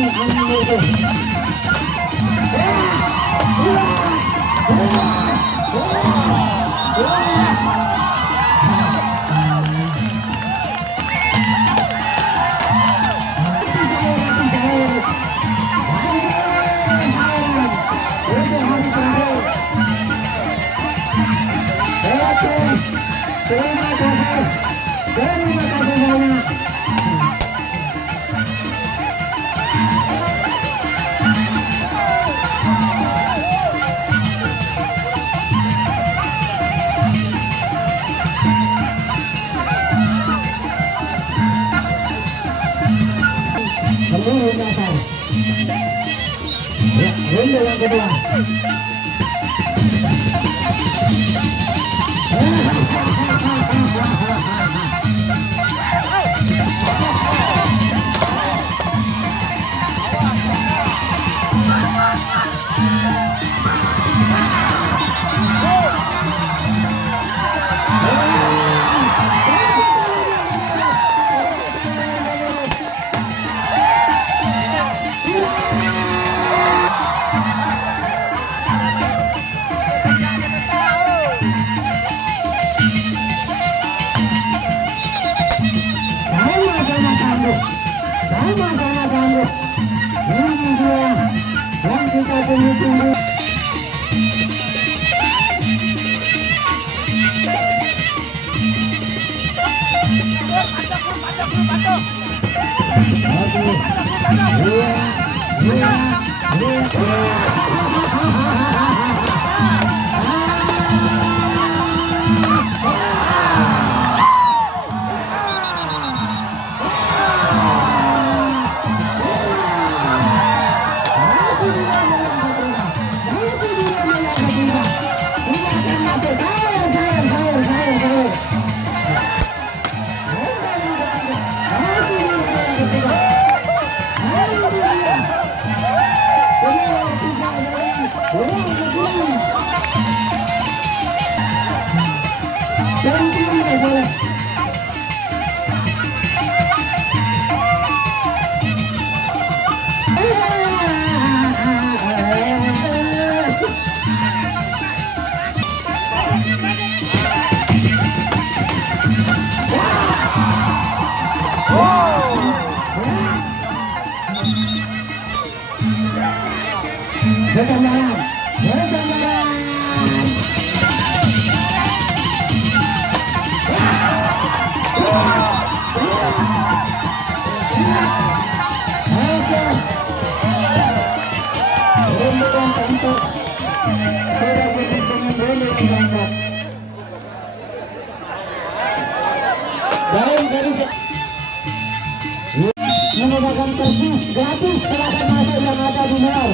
ini angin itu. Terima kasih banyak. Peluru dasar. Ya, ronde yang kedua. Sama-sama tangguh. Ini dia yang kita tunggu-tunggu. Oke. Iya. Bergambaran. Oke. Ronde yang keempat. Sudah cukup dengan ronde yang keempat. Daun dari menggunakan karcis gratis, silakan masuk yang ada di luar.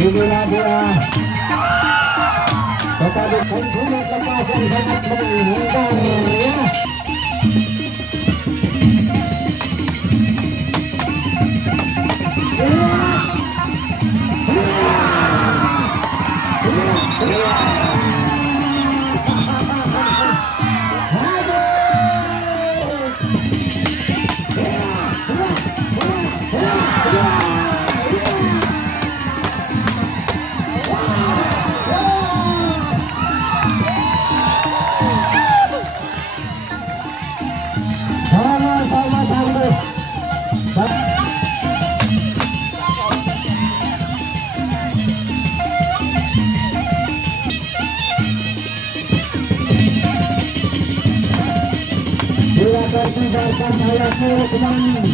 Inilah dia tetapi penculik lepas yang sangat menghindar ya. biarkan saya suruh kembali.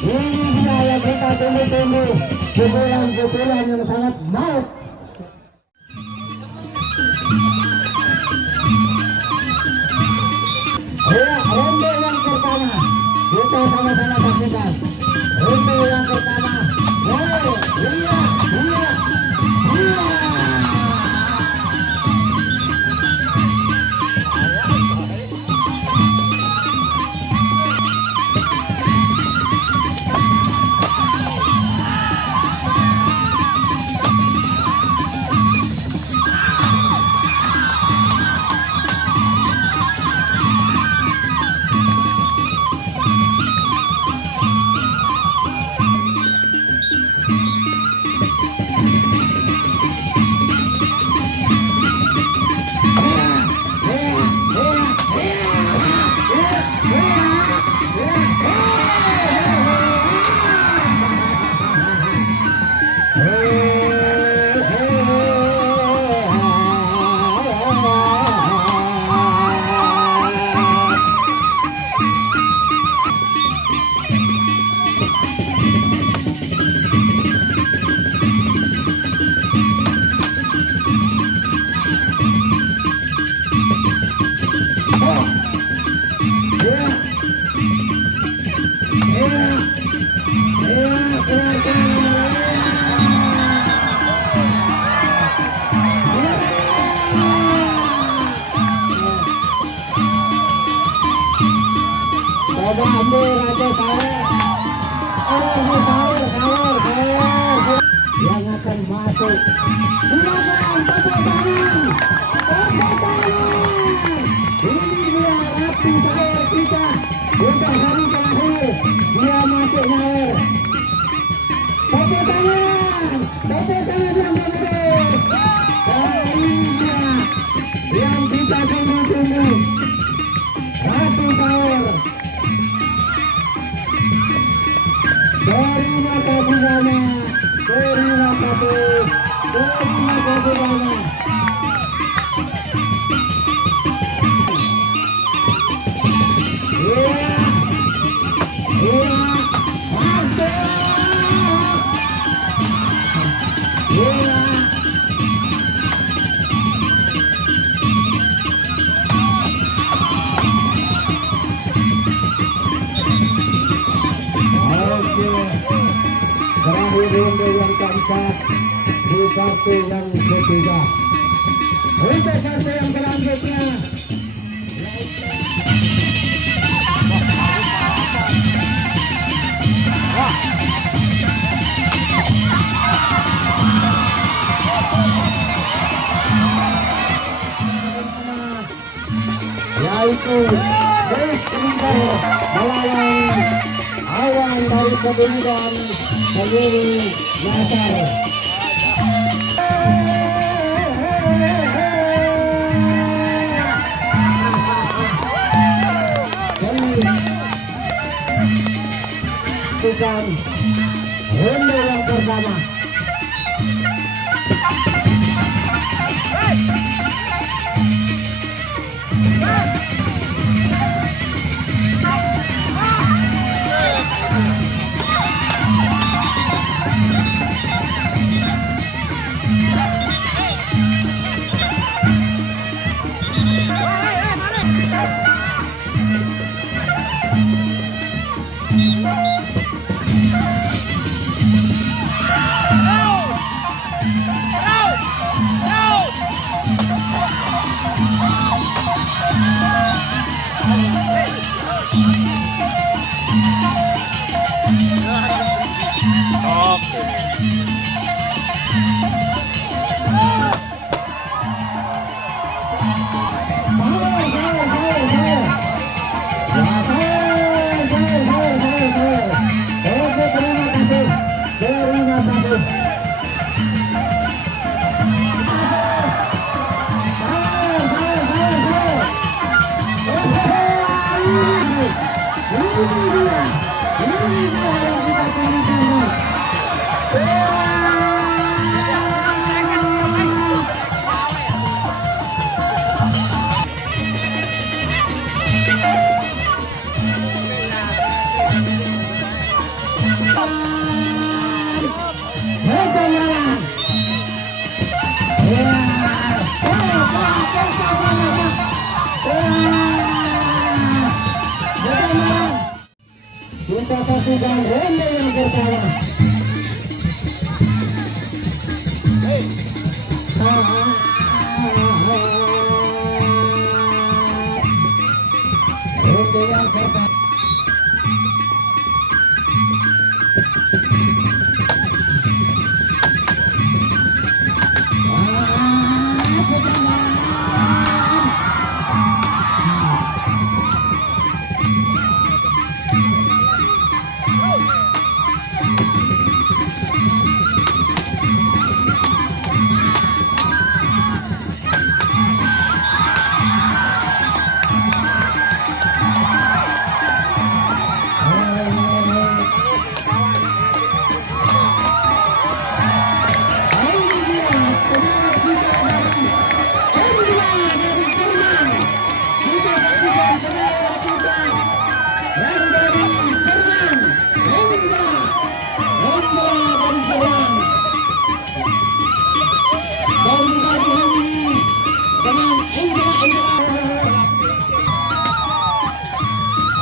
Ini dia yang kita tunggu-tunggu, pukulan-pukulan yang sangat maut. Ya, ronde yang pertama kita sama-sama saksikan. Ronde yang pertama. Oh, iya. Coba ambil Raja Sawer. Ini Sawer. Yang akan masuk. Silakan tepuk tangan. Ini dia Ratu Sawer kita. Untuk hari terakhir dia masuk Sawer. Tepuk tangan yang gede. Ini dia yang kita tunggu-tunggu. Ratu Sawer. Terima kasih banyak. Terima kasih banyak. Terakhir ronde yang keempat di kartu yang ketiga. Untuk kartu yang selanjutnya yaitu Bes Inter melawan Awan dari Kedunggan Peluru Nasar. Bukan ronde yang pertama. Kita saksikan ronde yang pertama. Ronde yang pertama.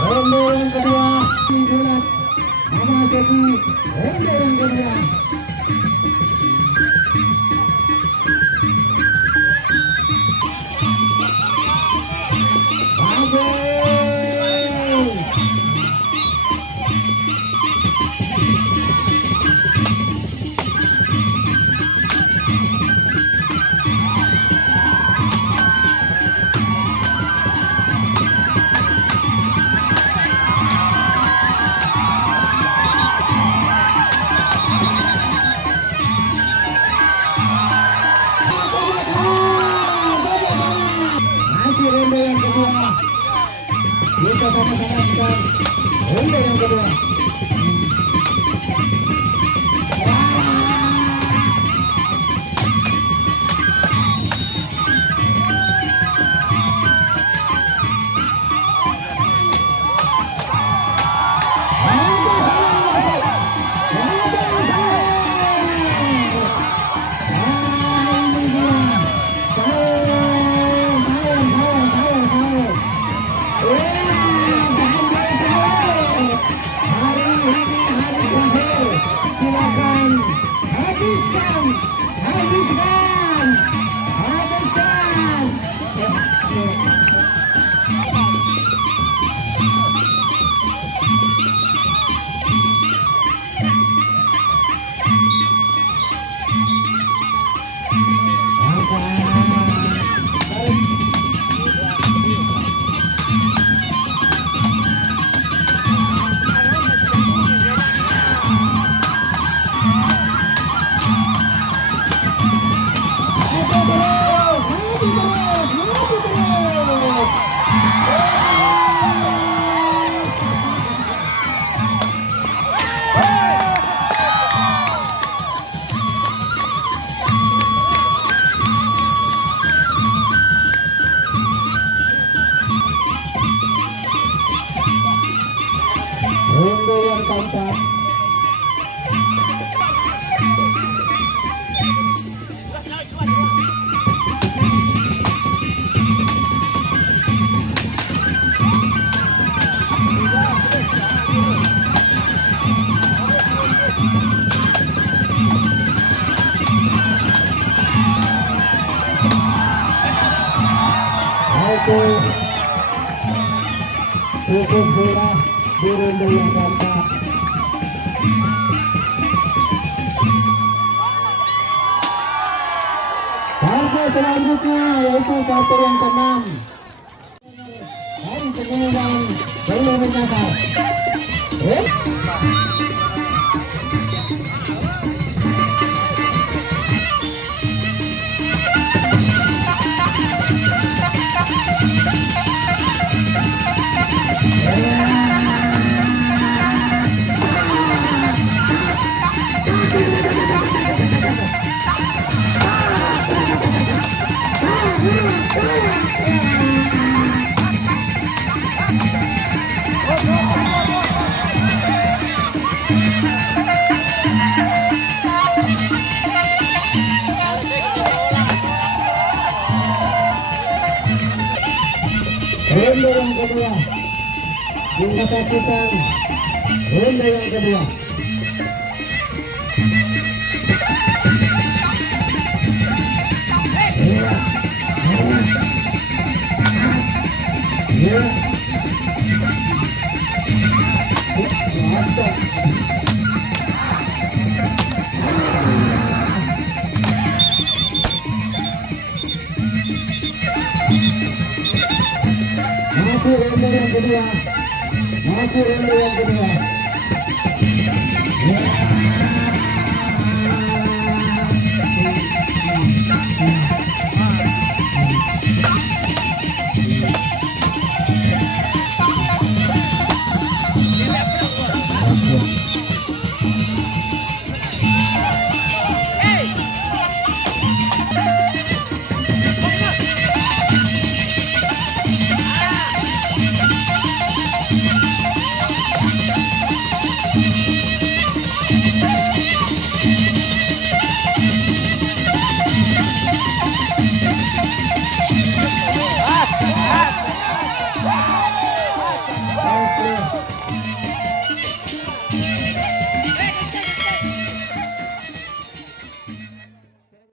Ronde yang kedua dibuat Mama Sofi. Ronde yang kedua. Maju. Ronde yang kedua, kita sama-sama saksikan ronde yang kedua. Ronde yang keempat. Cukup sudah di ronde yang keempat. Partai selanjutnya yaitu partai yang keenam. Dan penyelenggaraan belum menyasar. Ronde yang kedua kita saksikan ronde yang kedua. Iya, iya, mantap. Masih ronde yang kedua. Masih ronde yang kedua. Ya.